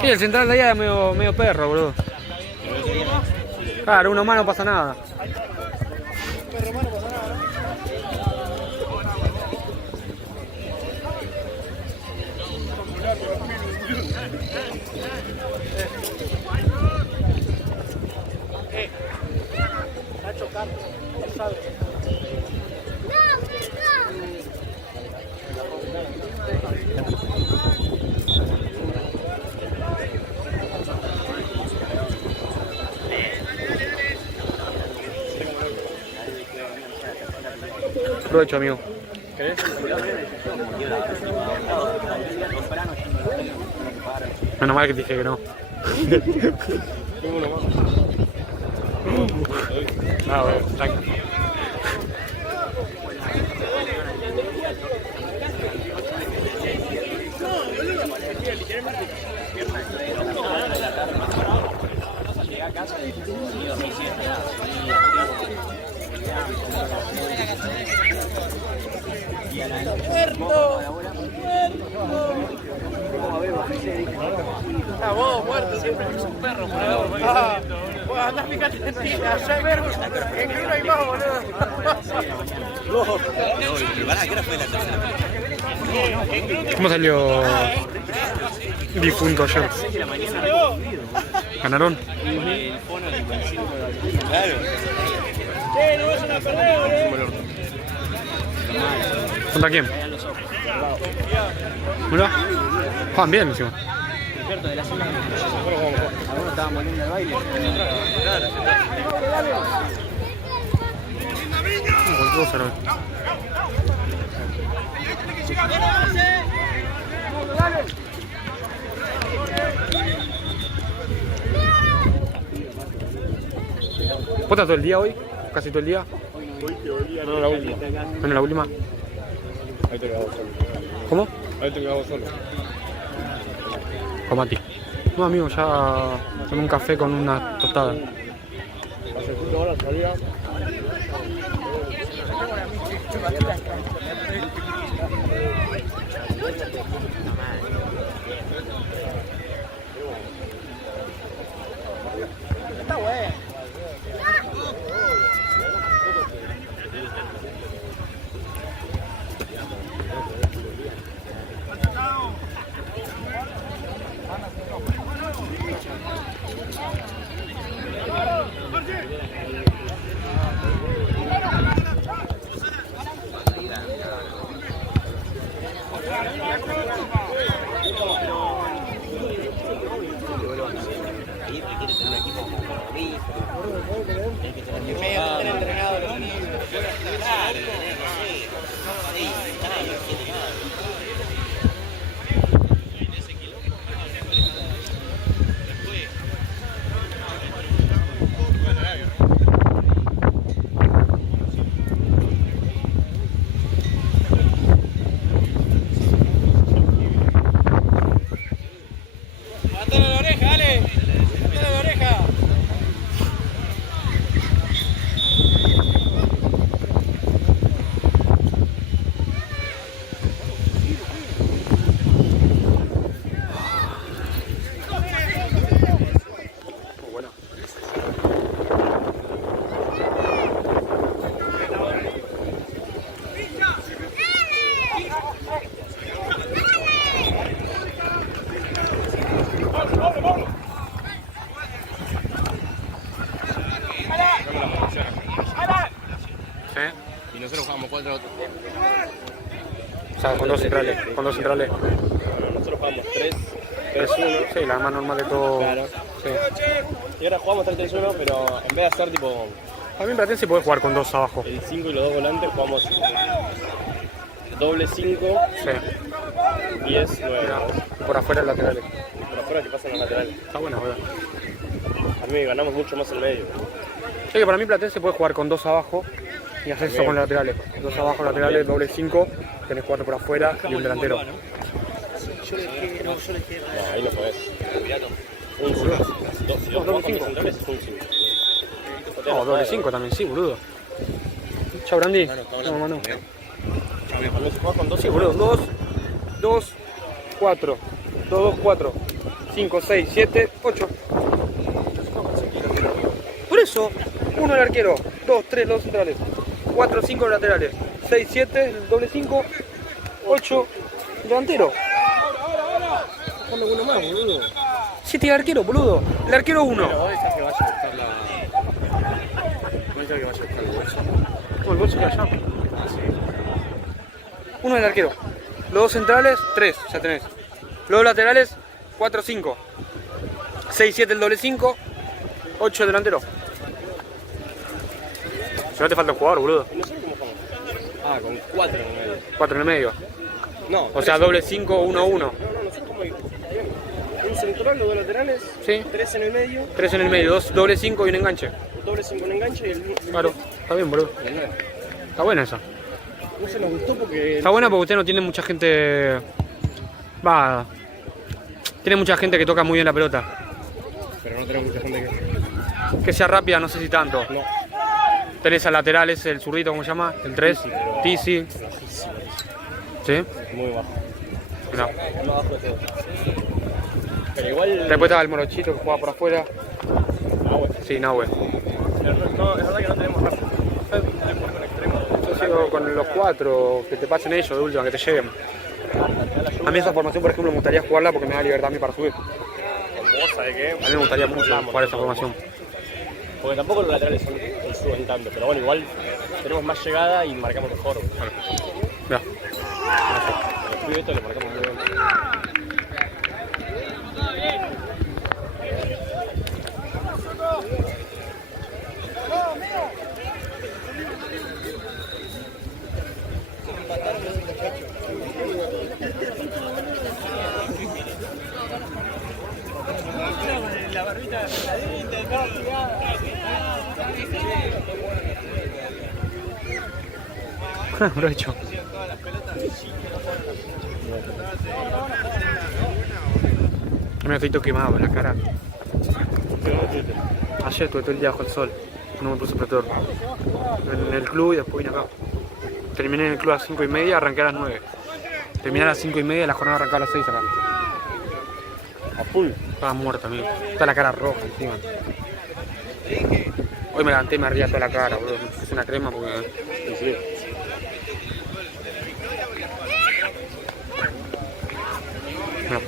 Sí, el central de allá es medio perro, boludo. Claro, uno más no pasa nada. Aprovecho, amigo. ¿Querés? Menos mal que te dije que no. Tengo uno más. Ah, bueno, tranqui. Ah, vos, muerto, siempre sos un perro, boludo. Vos andás picando Argentina, allá hay verbo, en que no hay más, boludo. ¿Cómo salió difunto ayer? ¿Ganaron? Claro. No vayan a perder, boludo. ¿Contra quién? Mirá. Juegan bien encima. Algunos estaban volviendo al baile. ¿Vos estás todo el día hoy? ¿Casi todo el día? No, la última. Bueno, la última. Ahí te quedamos solo. ¿Cómo? Ahí te quedamos solo. Con Mati. No, amigo, ya con un café con una tostada. Hace 5 horas salía. Está bueno. Mándale la oreja, Ale. Mándale la oreja. Y nosotros jugamos 4-4. O sea, con dos centrales. Con dos centrales. Bueno, nosotros jugamos 3-1. Sí, la más normal de todo. Claro. Sí. Y ahora jugamos 3-3-1, pero en vez de hacer tipo A mí en Platense puede jugar con dos abajo. el 5 y los 2 volantes, jugamos doble 5, Sí. 10, 9. Y por afuera laterales. Por afuera que pasan los laterales. Está bueno, weón. A mí ganamos mucho más el medio. Sí, que para mí Platense puede jugar con dos abajo y hacer eso con los laterales. Dos abajo laterales, doble 5, tenés 4 por afuera y un delantero. No, ahí no podés. Un 5. Si los jugamos con dos centrales es un 5. No, doble 5 también, sí, boludo. Chao, Brandy. No, mano. Cuando se juega con 2 Sí, boludo. 2, 2, 4. 2, 2, 4. 5, 6, 7, 8. Por eso, 1 el arquero, 2, 3 los centrales, 4, 5 los laterales, 6, 7 el doble 5, 8 el delantero. Dame uno más, boludo. 7 el arquero, boludo. El arquero 1. Pero vos decís que vaya a buscar la... No decís que vaya a buscar el bolso. No, el bolso queda allá. 1 el arquero. Los dos centrales, 3, ya tenés. Los dos laterales, 4, 5. 6, 7 el doble 5, 8 el delantero. Si no te falta un jugador, boludo. No sé cómo jugamos. Ah, con 4 en el medio. 4 en el medio. No, O sea, doble 5, 1, 1. No, nosotros como... Un central, los dos laterales, Sí. 3 en el medio, 3 en el medio, 2 doble 5 y un enganche. doble 5 en enganche y el... Claro, está bien, boludo. el 9. Está buena esa. No se nos gustó porque... Está buena porque usted no tiene mucha gente. Va. Tiene mucha gente que toca muy bien la pelota. Pero no tenemos mucha gente Que sea rápida, no sé si tanto. No. Tenés al lateral, es el zurrito, ¿cómo se llama? El 3. Tizi. ¿Sí? Muy bajo. No. Más bajo de todo. Pero igual... Después estaba el morochito que juega por afuera. Sí, Nahue. Pero no, es verdad que no tenemos rápido. Con extremo. Yo sigo con los 4, que te pasen ellos de última, que te lleguen. A mí esa formación, por ejemplo, me gustaría jugarla porque me da libertad a mí para subir. Vos sabés qué. A mí me gustaría mucho jugar esa formación. Porque tampoco los laterales suben tanto, pero bueno, igual tenemos más llegada y marcamos mejor. Mirá. Los pibes lo marcamos muy bien. Aprovecho. Me estoy todo quemado en la cara. Ayer estuve todo el día bajo el sol. No me puse protector. En el club y después vine acá. Terminé en el club a las 5:30, arranqué a las 9. Terminé a las 5:30 y la jornada arrancaba a las 6 acá. A full. Estaba muerto, amigo. Está la cara roja encima. Hoy me levanté y me ardía toda la cara, boludo. Me puse una crema porque... Sí. No.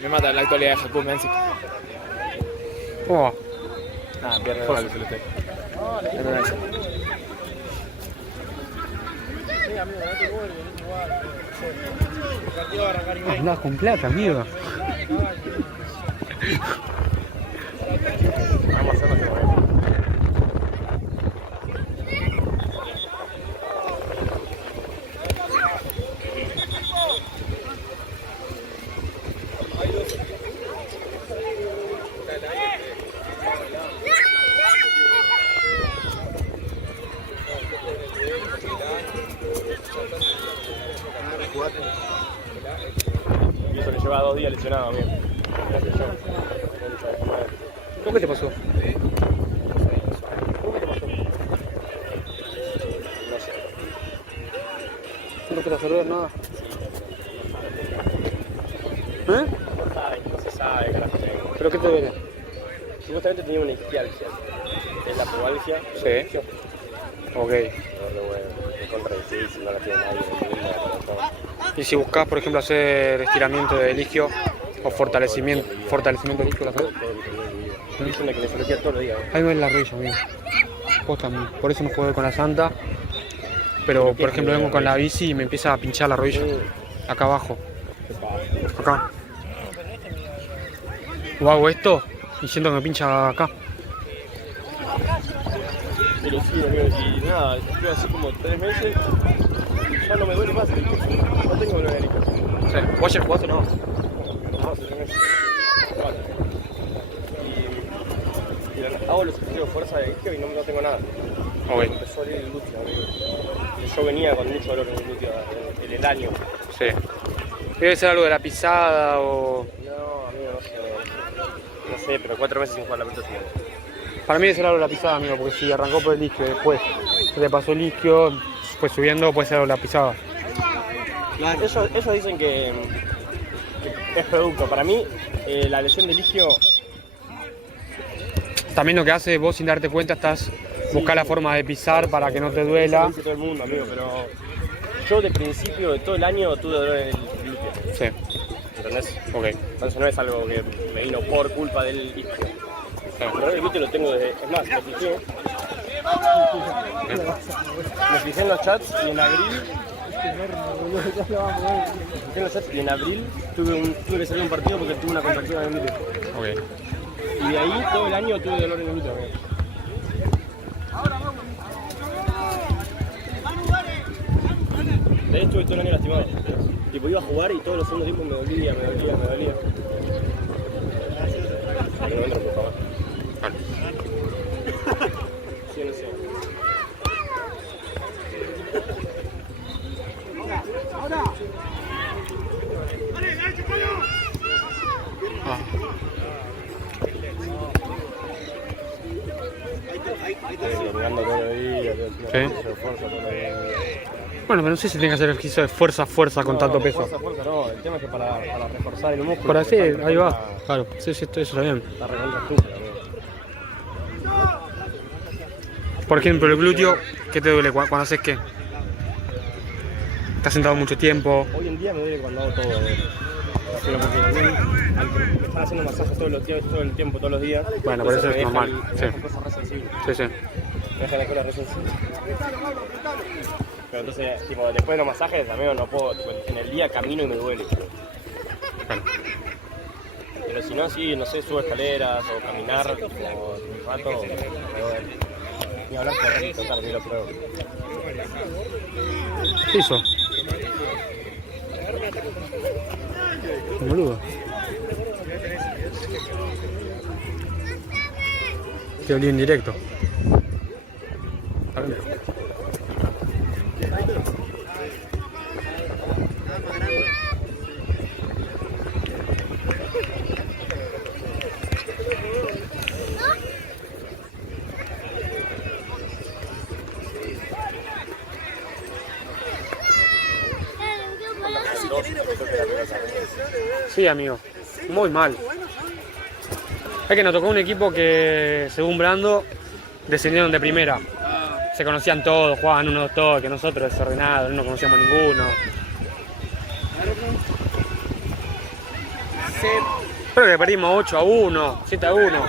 Me mata la actualidad de Japón, Messi. ¿Cómo va? Nada, pierde el celeste. Es verdad eso. Andás con plata, amigo. Vamos a hacerlo que bueno. Y eso le lleva 2 días lesionado, amigo. Gracias, yo. ¿Cómo que te pasó? No sé. ¿No te vas a saber nada? ¿Eh? No se sabe. sabe qué carajo tengo. ¿Pero qué te duele? Supuestamente tenía una isquialgia. Es la pubalgia. Sí. Ok. Dolor de huevo. Es contra difícil, no la tiene nadie. Y si buscas, por ejemplo, hacer estiramiento del isquio o fortalecimiento del isquio, ¿la sabes? Es una kinesiología todos los días. Ahí me duele la rodilla, amigo. Vos también. Por eso no juego con la santa. Pero, por ejemplo, vengo con la bici y me empieza a pinchar la rodilla. Acá abajo. Acá. O hago esto y siento que me pincha acá. Pero sí, amigo, y nada, estuve así como 3 meses y ya no me duele más el isquio. No tengo dolor de isquio. Sí. ¿Vos ayer jugaste o no? No, hace 3 meses. Y hago los ejercicios de fuerza de isquio y no tengo nada. Ok. Empezó a doler el glúteo, amigo. Yo venía con mucho dolor en el glúteo en el año. Sí. Debe ser algo de la pisada o... No, amigo, no sé. No sé, pero 4 meses sin jugar la pelota es un... Para mí debe ser algo de la pisada, amigo, porque si arrancó por el isquio y después se le pasó el isquio, pues subiendo puede ser algo de la pisada. Claro. Ellos dicen que es producto. Para mí, la lesión del isquio... También lo que hace vos sin darte cuenta estás buscar la forma de pisar para que no te duela. Eso dice todo el mundo, amigo, pero yo de principio de todo el año tuve dolor en el glúteo. Sí, ¿Entendés? ok. Entonces no es algo que me vino por culpa del isquio. El dolor del glúteo lo tengo desde... Es más, me fijé en los chats y en abril... tuve que salir a un partido porque tuve una contractura en el glúteo. Ok. Y de ahí todo el año tuve dolor en el glúteo. De hecho estuve todo el año lastimado. Tipo iba a jugar y todos los segundos tiempos me dolía. Pero no entro, por favor. Sí, no sé. Mirando todo el día, fuerza todo el día. Bueno, pero no sé si tiene que hacer ejercicio de fuerza con tanto peso. Fuerza, no. El tema es que para reforzar el músculo. Por así, ahí va. Claro, sí, eso está bien. Está recontra estúpido, amigo. Por ejemplo, el glúteo, ¿qué te duele cuando haces qué? ¿Estás sentado mucho tiempo? Hoy en día me duele cuando hago todo. Pero porque también, al que me están haciendo masajes todo el tiempo, todos los días. Bueno, por eso es normal. Me dejan cosas re sensibles. Sí. Me dejan las cosas re sensibles. Pero entonces, tipo, después de los masajes, amigo, no puedo. Tipo, en el día camino y me duele. Claro. Pero si no, sí, no sé, subo escaleras o caminar como un rato, me duele. Ni hablar con tocar, ni lo pruebo. ¿Qué hizo? Boludo. Te olí en directo. Sí, amigo. Muy mal. Es que nos tocó un equipo que, según Brando, descendieron de primera. Se conocían todos, jugaban unos todos, que nosotros desordenados, no conocíamos ninguno. Creo que perdimos 8-1, 7-1.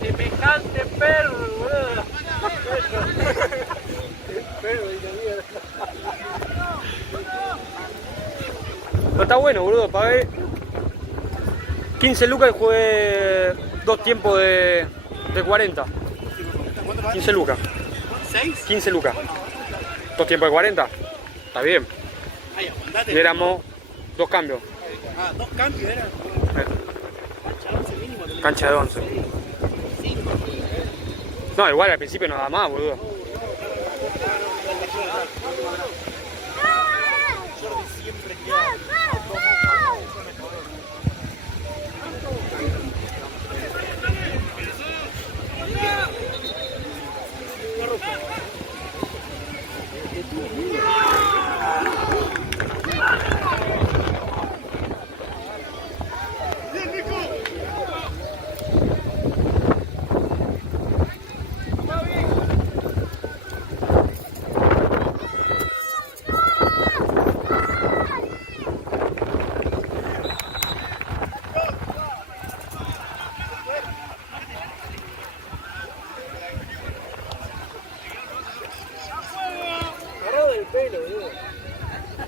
Semejante perro, boludo. Pero está bueno, boludo, pagué 15 lucas y jugué 2 tiempos de 40. 15 lucas. ¿6? 15 lucas. 2 tiempos de 40. Está bien. Ay, aguantate. Y éramos 2 cambios. Ah, 2 cambios eran. Cancha de 11. No, igual al principio no da más, boludo.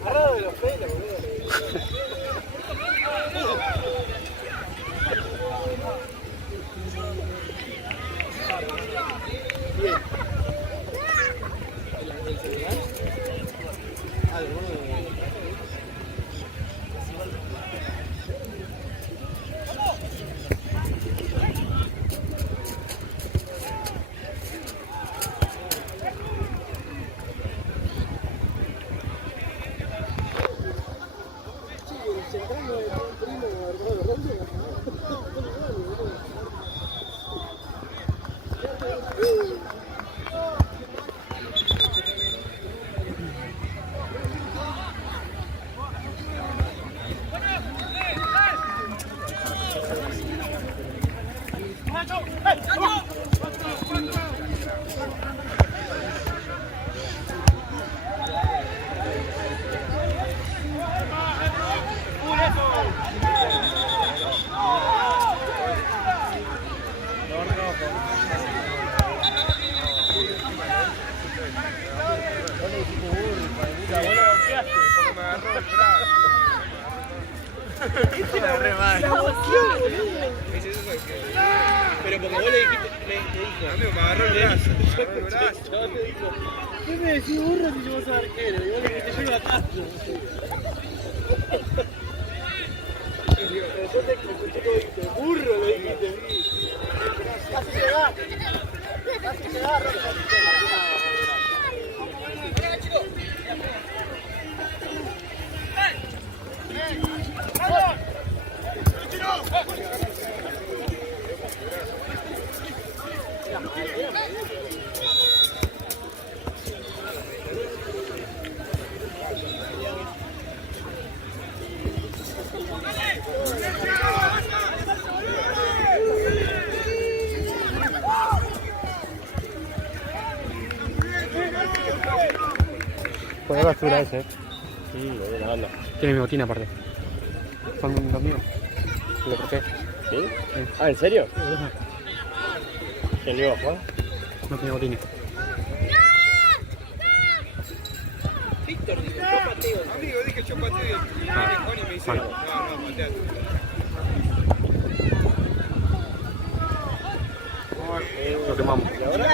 Agarrado de los pelos, boludo. Bien. Pero como vos le dijiste, me dijo. Amigo, me agarró el brazo. ¿Qué me decís burro si yo soy arquero? Y vos le dijiste yo iba a casa. Pero yo te escuché como dijiste, burro lo dijiste. Casi se da. Casi se da, venga, chicos. Pues la basura ese, Lo de la banda. Tiene mi botina aparte. Son los míos. ¿Lo por qué? ¿Sí? Ah, ¿en serio? ¿Quién iba a jugar? No tiene botina. Víctor dijo, yo pateo. Amigo, dije yo pateo y Juan y me dice, no, patea tú. Lo quemamos. ¿Y ahora?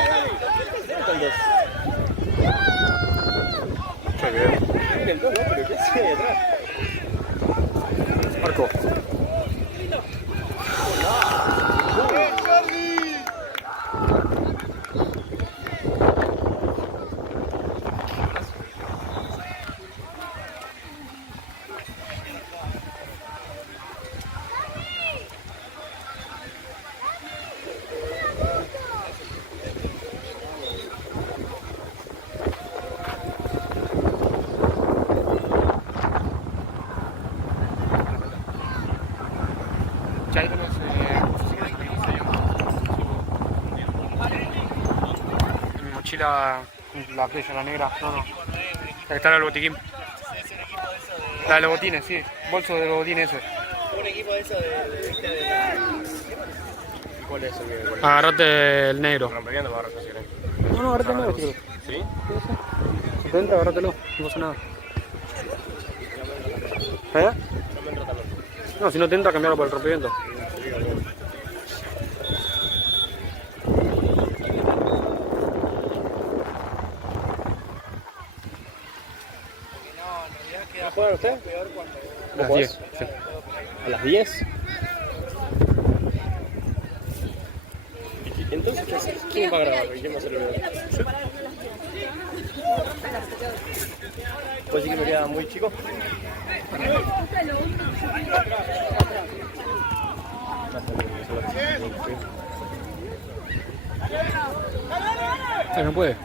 Con dos. Qué bien. El dos, ¿no? Pero ¿qué hacía de atrás? Marco. Ya ahí tenés en mi mochila, la aquella, la negra, no. La que está en el botiquín. La de los botines, sí. Bolso de los botines ese. Un equipo de eso de ¿Cuál es el que cuál es? Agarrate el negro. Rompeviento lo agarras así, ¿no? No, agarrate el negro, chicos. ¿Sí? Si te entra, agárratelo, no pasa nada. No ¿Eh? me entra también. No, si no te entra, cambiarlo por el rompeviento. ¿Va a jugar usted? A las 10. Sí. ¿A las 10? Entonces, ¿qué haces? ¿Quién va a grabar? ¿Quién va a hacer el video? ¿Puedes decir que me queda muy chico? No puede.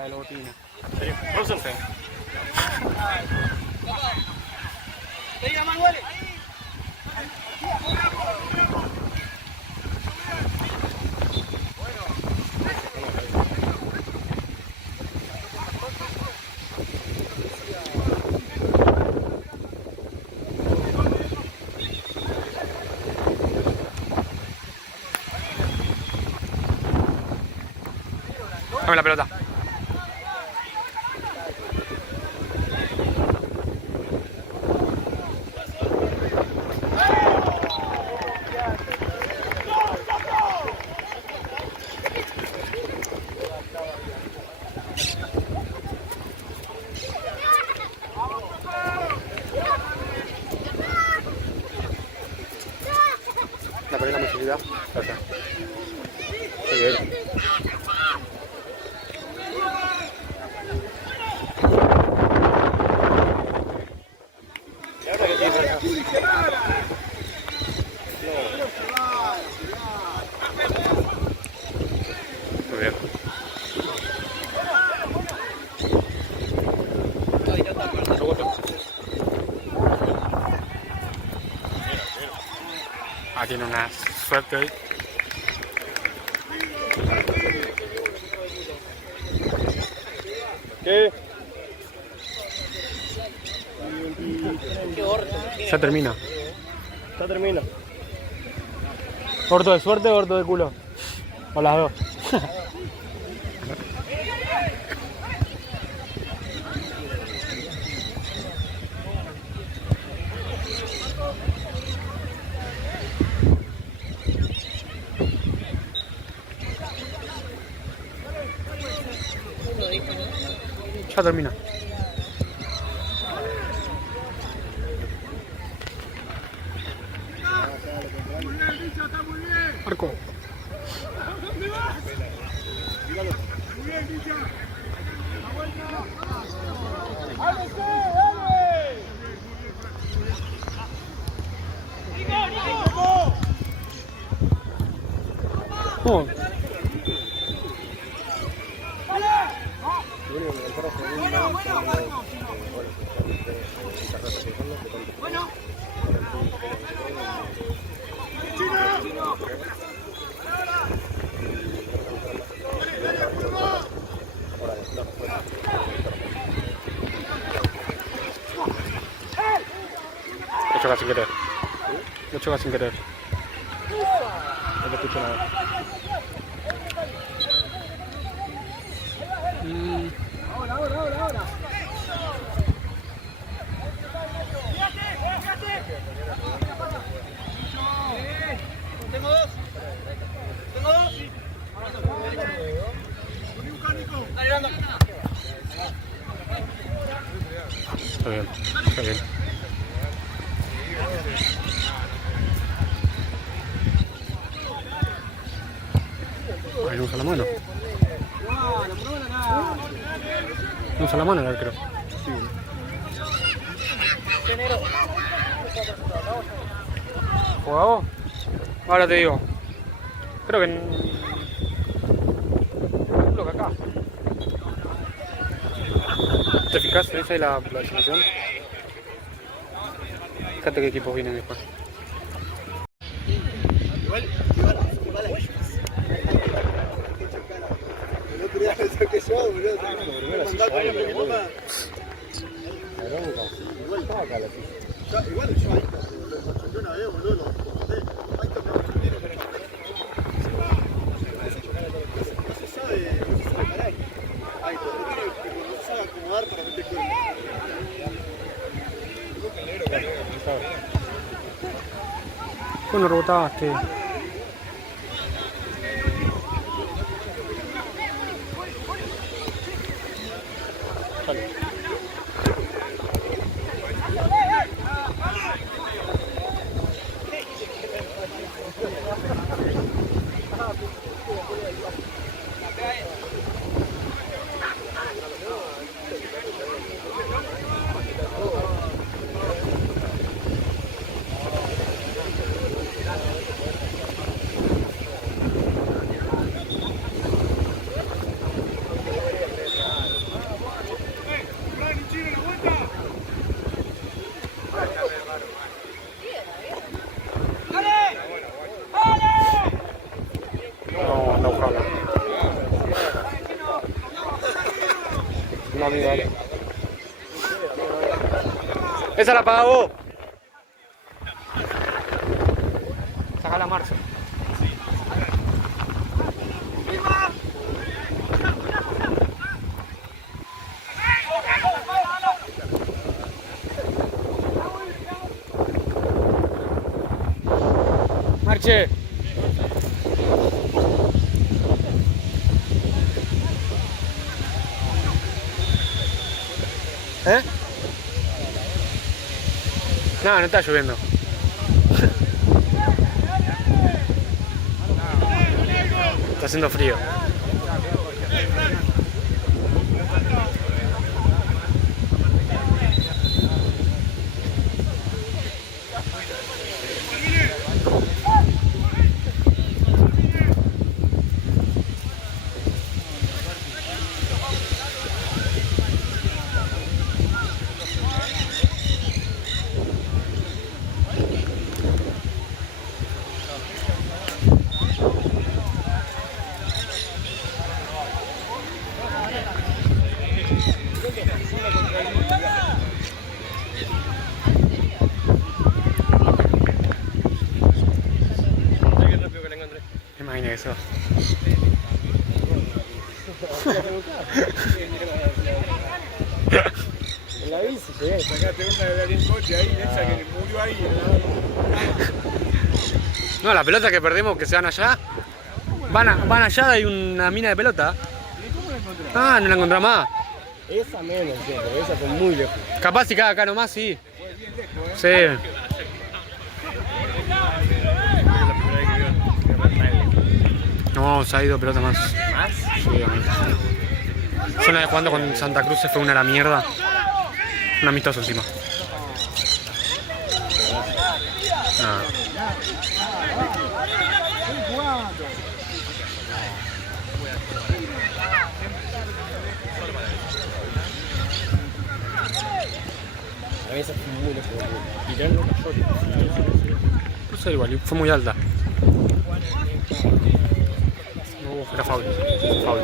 La del botina. ¿En serio? Rosen. Dame la pelota. La poné la musicidad. Gracias. Muy bien. Muy bien. Ah, tiene una suerte hoy. ¿Qué? Ya termina. Ya termina. ¿Orto de suerte o orto de culo? O las dos. Ya termina. Marco. Oh. Lo choca sin querer. Lo choca sin querer. No te escucho nada. Ahora. Tengo dos. Dale, anda. Está bien, está bien. Ahí no usa la mano. No usa la mano el arquero. ¿Jugá vos? Ahora te digo. Creo que... Creo que acá. ¿Te fijas? Esa es la definición. Fíjate qué equipos vienen después. Igual yo ahí, yo una vez, boludo, lo conté. Ahí tocaba primero. No se sabe parar. Ahí no se sabe acomodar para meter cuerpo. Bueno, rebotaste. No, amigo, dale. Esa la paga vos. Saca la marcha. Marche. ¿Eh? No, no está lloviendo. Está haciendo frío. Imagina eso. En la bici, sí. Sacate una de algún coche ahí, esa que murió ahí. No, la pelota que perdemos que se van allá. Van allá, hay una mina de pelota. Ah, no la encontramos más. Esa menos, sí, porque esa fue muy lejos. Capaz si cae acá nomás, sí. Sí. No, se ha ido pelota más. ¿Más? Sí, yo una vez jugando con Santa Cruz se fue una a la mierda. Un amistoso encima. Ah. A mí esa fue muy lejos. Tirando cayó. No sé, igual, fue muy alta. No, era foul. Foul.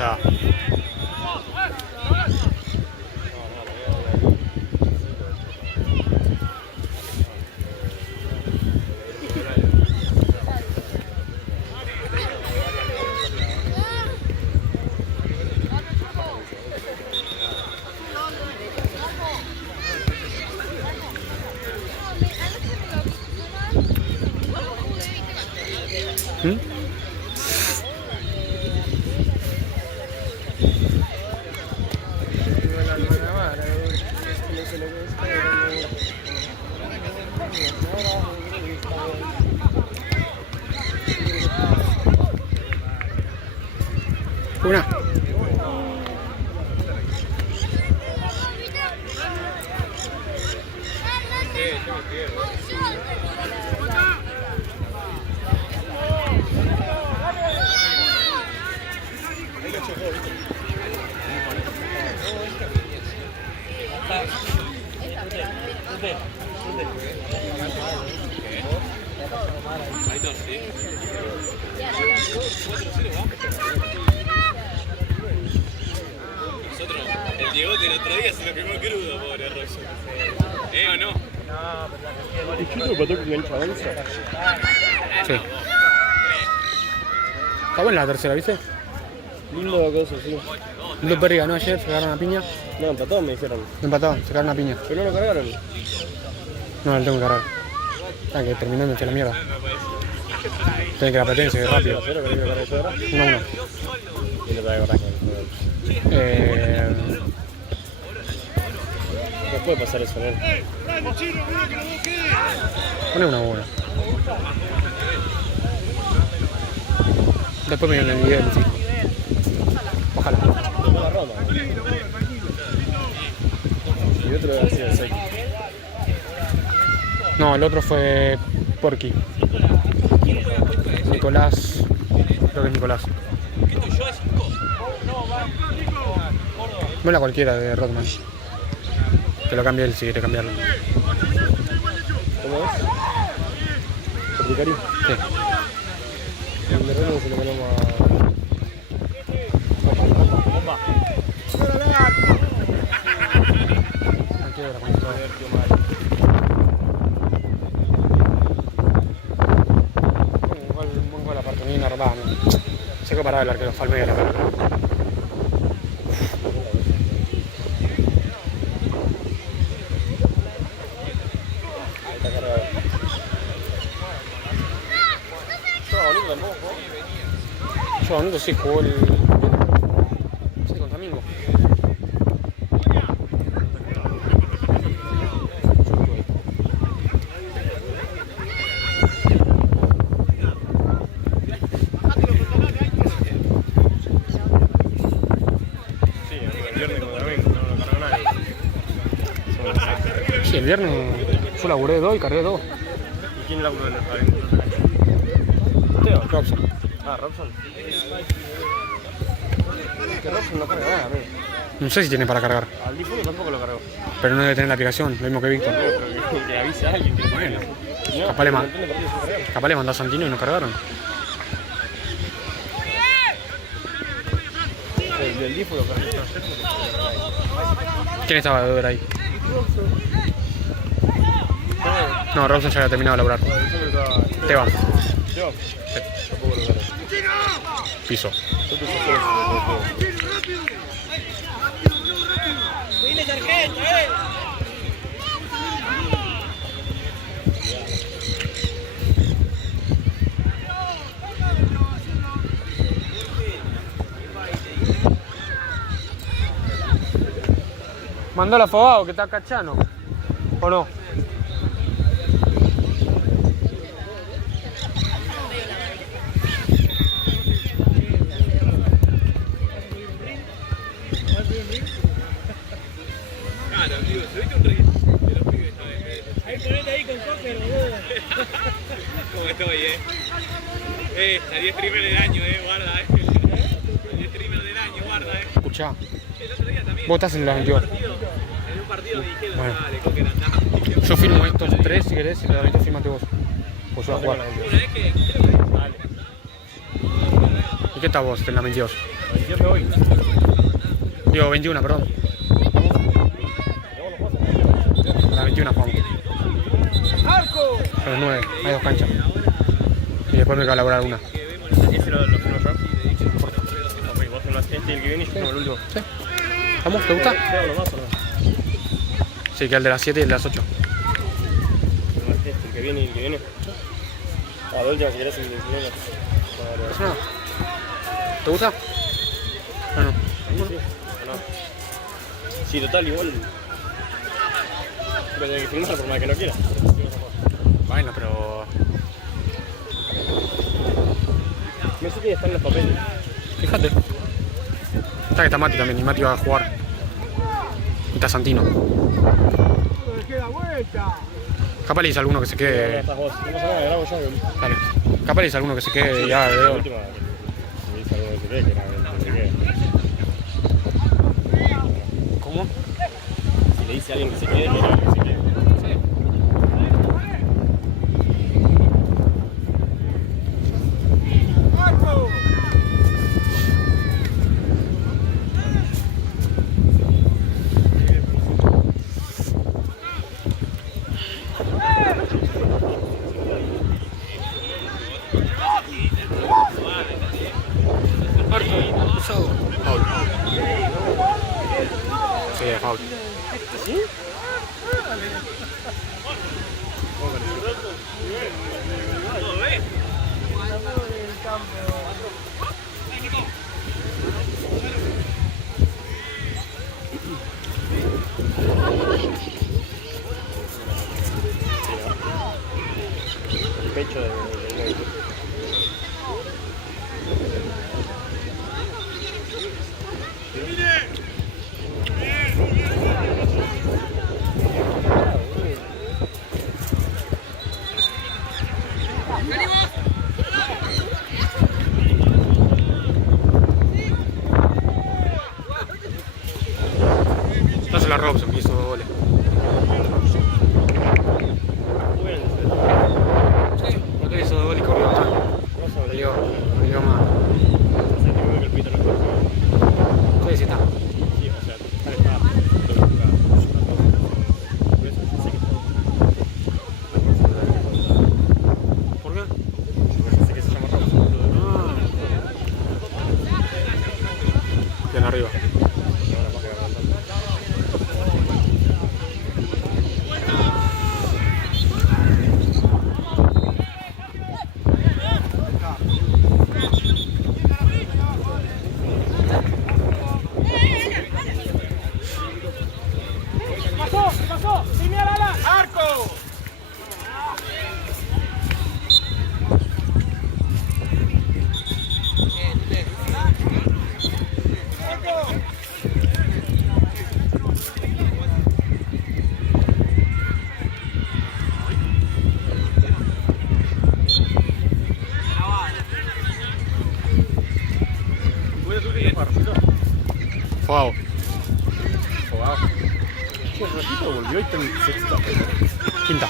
Pelota. ¿Mm? Una. El Diegote el otro día se lo quemó crudo, pobre Rosso. ¿O no? ¿El chico pató con el chavonza? Sí. Está buena la tercera, ¿viste? Lindo cosa, sí. Los Perry ganó ayer, se cagaron una piña. No, empató, me dijeron. Empatado, se cagaron una piña. Pero no lo cargaron. No, lo tengo que cargar. Está que terminando hecha la mierda. Tiene que la potencia, que rápido. 0, ¿querés que lo cargue yo ahora? 1-1. Y no te voy a acordar con el No puede pasar eso, ¿no? Pone una buena. Después me viene el video, sí. Ojalá. Después la Roma. Y otro debe ser el 6. No, el otro fue Porky. Nicolás. Creo que es Nicolás. No la cualquiera de Rodman. Que lo cambie él si quiere cambiarlo. ¿Cómo es? ¿Fabricari? Sí. El de Roma se lo ponemos a... Bomba. Tranquilo, la cuento todo. Un buen gol aparte, muy normal. Se quedó parado el arquero, Falmera, la verdad. Está cargado. Estaba bonito tampoco. Yo bonito sí jugó el... Sí, contra Mingo. Sí, el viernes como también, no lo cargó nadie. Sí, el viernes yo laburé 2 y cargué 2. ¿Y quién laburó en el adentro? Teo. Robson. Ah, Robson. Que Robson no carga nada, amigo. No sé si tiene para cargar, Al difunto tampoco lo cargó. pero no debe tener la aplicación, lo mismo que Víctor. Que avise a alguien que lo Bueno, No, capaz le, un ma- montón de partidos sin cargar. capaz le mandó a Santino y no cargaron. El DIFU lo cargó. ¿Quién estaba de ver ahí? No, Robson ya había terminado de laburar. Esteban, Yo. Tampoco lo cargó. piso. Viene sargento, Mandó al afogado que está cachano. ¿O no? Claro, amigo, subiste un ring de los pibes esta vez. ahí ponete ahí con cocker, boludo. ¿Cómo estoy, Salí streamer del año, guarda, Salí streamer del año, guarda, Escuchá, El otro día también. vos estás en la 22. En un partido me dijeron, Bueno. dale, Cocker, andá. Yo firmo estos 3 si querés y la 20 firmate vos. Pues yo voy a jugar. Una vez que creo que Dale. ¿Y qué estás vos en la 22? Yo me voy. Digo, 21, perdón. La 21 jugamos. A las 9, hay 2 canchas. Y después me queda a laburar una. Ese lo firmo yo. Ok, vos firmás este y el que viene y yo firmo el último. ¿Sí? ¿Vamos? ¿Te gusta? ¿Te hago lo más o no? Sí, que el de las 7 y el de las 8. Firmás este, el que viene y el que viene. Ah, de última si querés el que viene. ¿No pasa nada? ¿Te gusta? Bueno, Sí, no. Sí, total, igual. Pero hay que firmar por más que no quiera. bueno, pero... No sé quién está en los papeles. Fíjate. Está que está Mati también, y Mati va a jugar. Y está Santino. Capaz le dice a alguno que se Ya quede. estás vos. No pasa nada, grabo yo. Dale. Capaz le dice a alguno que se quede ya de La oro. última. Me dice algo de que se quede, que se quede. ¿Cómo? Si le dice a alguien que se quede, que no, que se quede. Foul. Sí, es foul. pecho de No se la Robson, que hizo 2 goles. Sí, porque hizo 2 goles y corrió bastante. Peleó más. Sí, sí está. Sí, o sea, está ¿Por qué? sé que se llama Robson. Bien arriba. Wow. Qué ratito volvió y está en sexta. Quinta.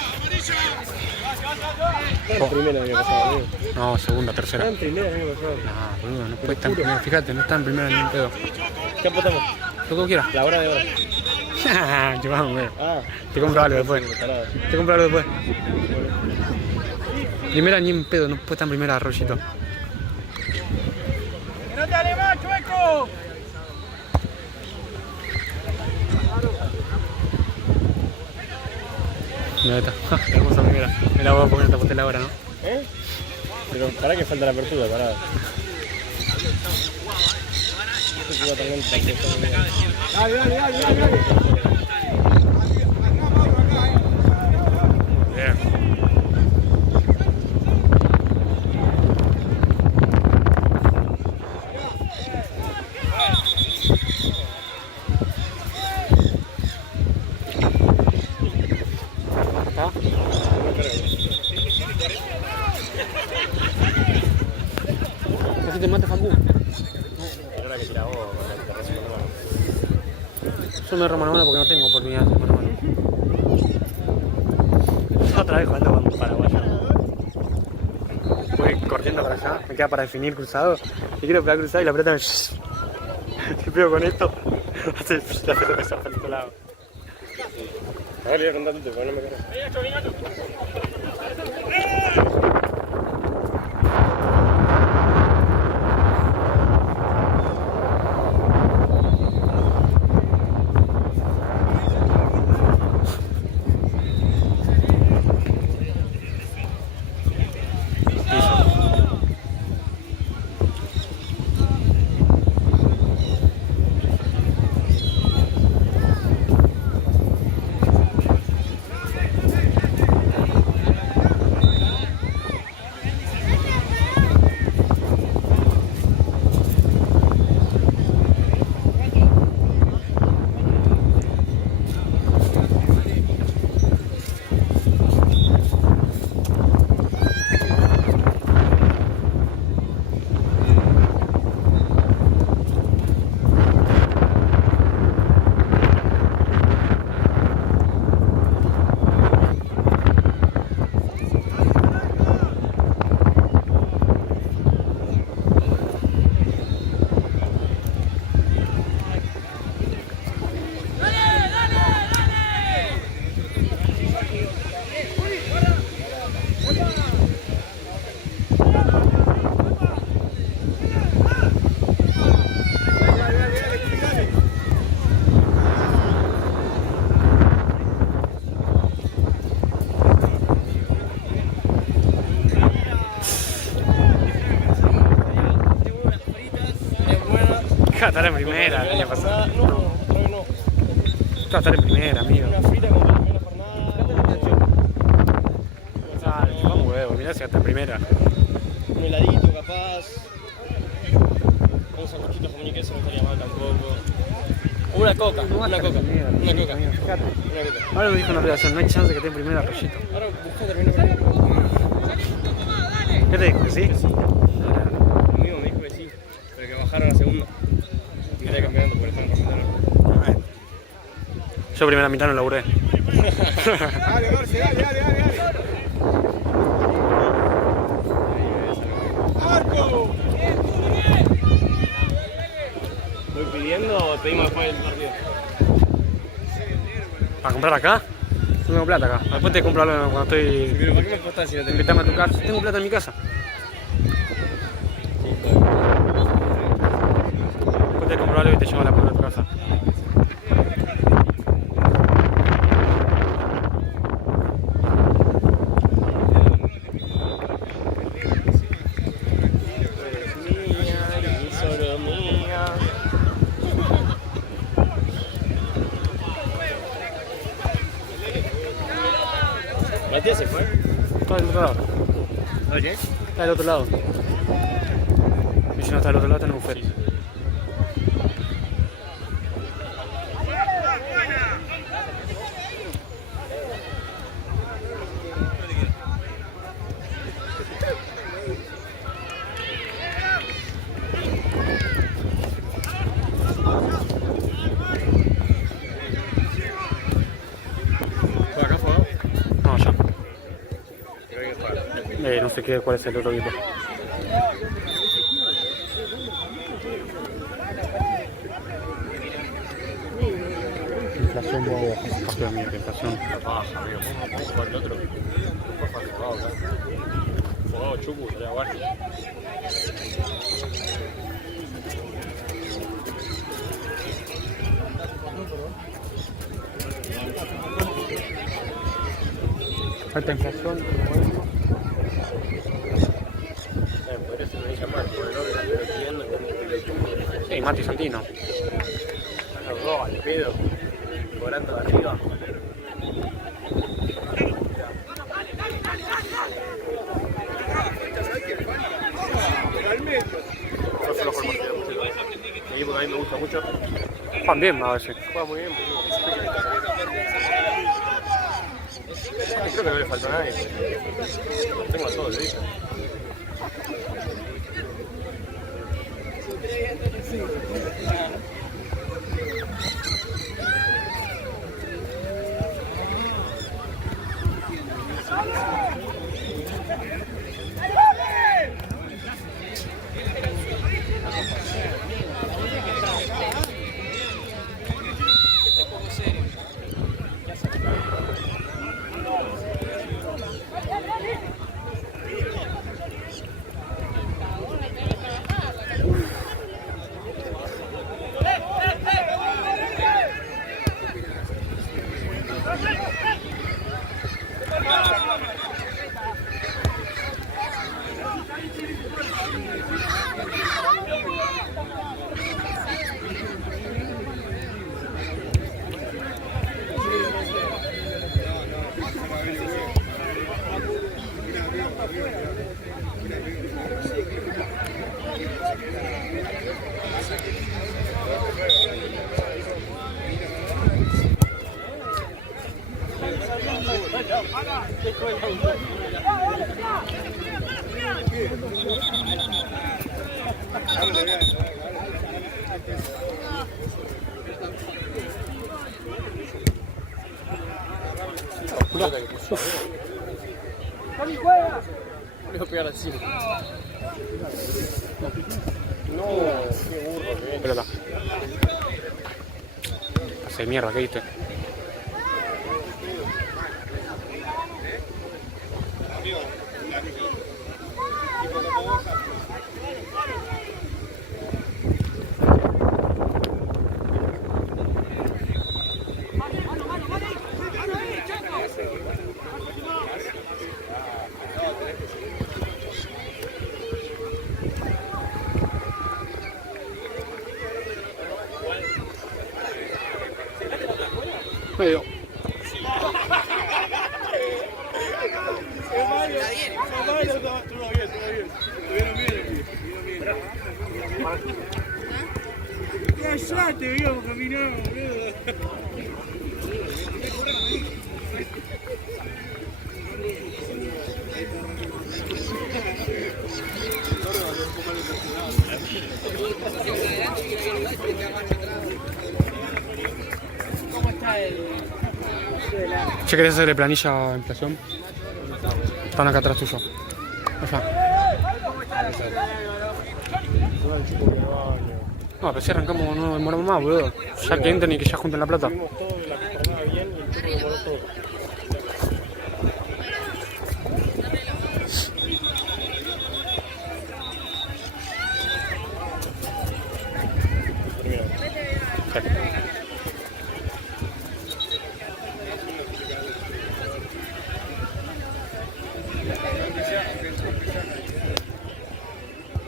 Era en primera el año pasado, amigo. No, segunda, tercera. Era en primera el año pasado. No, boludo, no puede estar en primera. Fíjate, no está en primera ni en pedo. ¿Qué apostamos? Lo que vos quieras. La hora de hora. Chupamos, güey. Ah, Te compro algo después. tarado. Te compro algo después. Primera ni en pedo, no puede estar en primera, Rollito. ¡Que no te alemas, chueco! Mira esta. Hermosa primera. Me la voy a poner, te aposté la hora, ¿no? ¿Eh? Pero pará que falta la apertura, pará. Bien. ¿Está? Casi te mata, Facu. Era la que tiraba vos, te recibo la mano. Yo me agarro mano a mano porque no tengo oportunidad de mano a mano. Otra vez jugando con paraguayo. Voy corriendo para allá, me queda para definir cruzado. Y quiero pegar cruzado y la pelota me... Si pego con esto, hace la pelota se va para el otro lado. A ver, le voy a contar tú, porque no me quedo. Estar en primera el año pasado. No, otra vez no. Estar en primera, amigo. Una frita con la primera jornada. Sale. Vamos, huevo, mirá si hasta en primera. Un heladito capaz. Un sanguchito jamón y queso no estaría mal tampoco. Una coca, una coca. Ahora lo dijo en la redacción, no hay chance que esté en primera, Rollito. Ahora busca terminar primero. ¿Qué te dijo? ¿Que sí? El mío me dijo que sí, pero que bajara a la segunda. Y quería campeonato por estar en campeonato. Yo primera mitad no laburé. Dale, Garce, dale. ¡Arco! ¿Voy pidiendo o pedimos después del partido? ¿Para comprar acá? No tengo plata acá. Después te compro algo cuando estoy... Pero ¿para qué me costás si no te Invítame a tu casa. Tengo plata en mi casa. Después te compro algo y te llevo a la puerta de tu casa. Matías se fue. Está del otro lado. ¿Oye? Está del otro lado. Y si no está del otro lado, está en un buffet. ¿Fue acá, fue acá? No, ya. Creo que fue acá. No sé cuál es el otro equipo. Inflación, bobo. Partido de mierda, inflación. Baja, amigo. ¿Cómo jugar el otro? Fue jugado acá. Jugado Chucu, estaría bueno. Alta inflación. Podría ser una llamada por el orden, pero pidiendo que Sí, Mati Santino. están los dos al pedo, cobrando de arriba. Yo solo por partido, un equipo que a mí me gusta mucho. Juan bien, a veces. Juega muy bien, boludo. Creo que no le faltó a nadie. Tengo a todos, le dije. Le voy a pegar así. No, qué burro que es. Pelota. Hace mierda, ¿qué viste? Medio. Estuvo bien. Estuvieron bien. Ya te veíamos caminar, boludo. ¿Cómo está el...? ¿Ya querés hacerle planilla a inflación? Están acá atrás tuyo. Allá. No, pero si arrancamos no demoramos más, boludo. Ya que entren y que ya junten la plata. Tuvimos todo la jornada bien y el tipo demoró todo.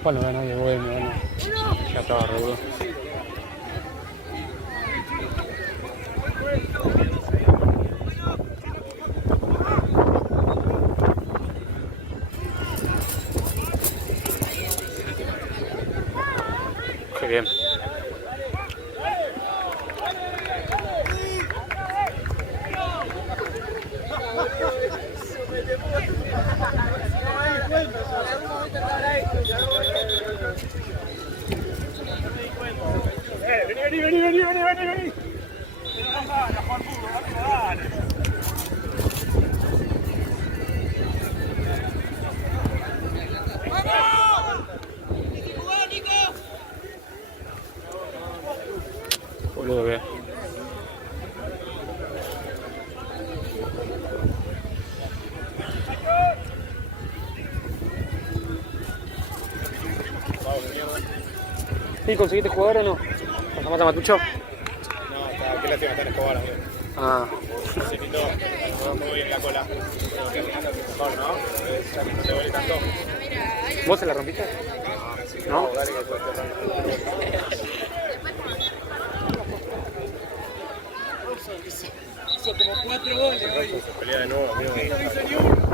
Bueno, no nadie bueno, bueno. Ya estaba re duro. Qué bien. Vení. Boludo, ve. ¿Y conseguiste jugar o no? ¿Pasamos a Matucho? No, qué lástima estar en Escobar, amigo. Ah. Se quitó, jugó muy bien la cola. Pero que mejor, ¿no? Ya que no te duele tanto. ¿Vos se la rompiste? ¿No? Dale que después te Hizo como 4 goles hoy. pelea de nuevo, amigo.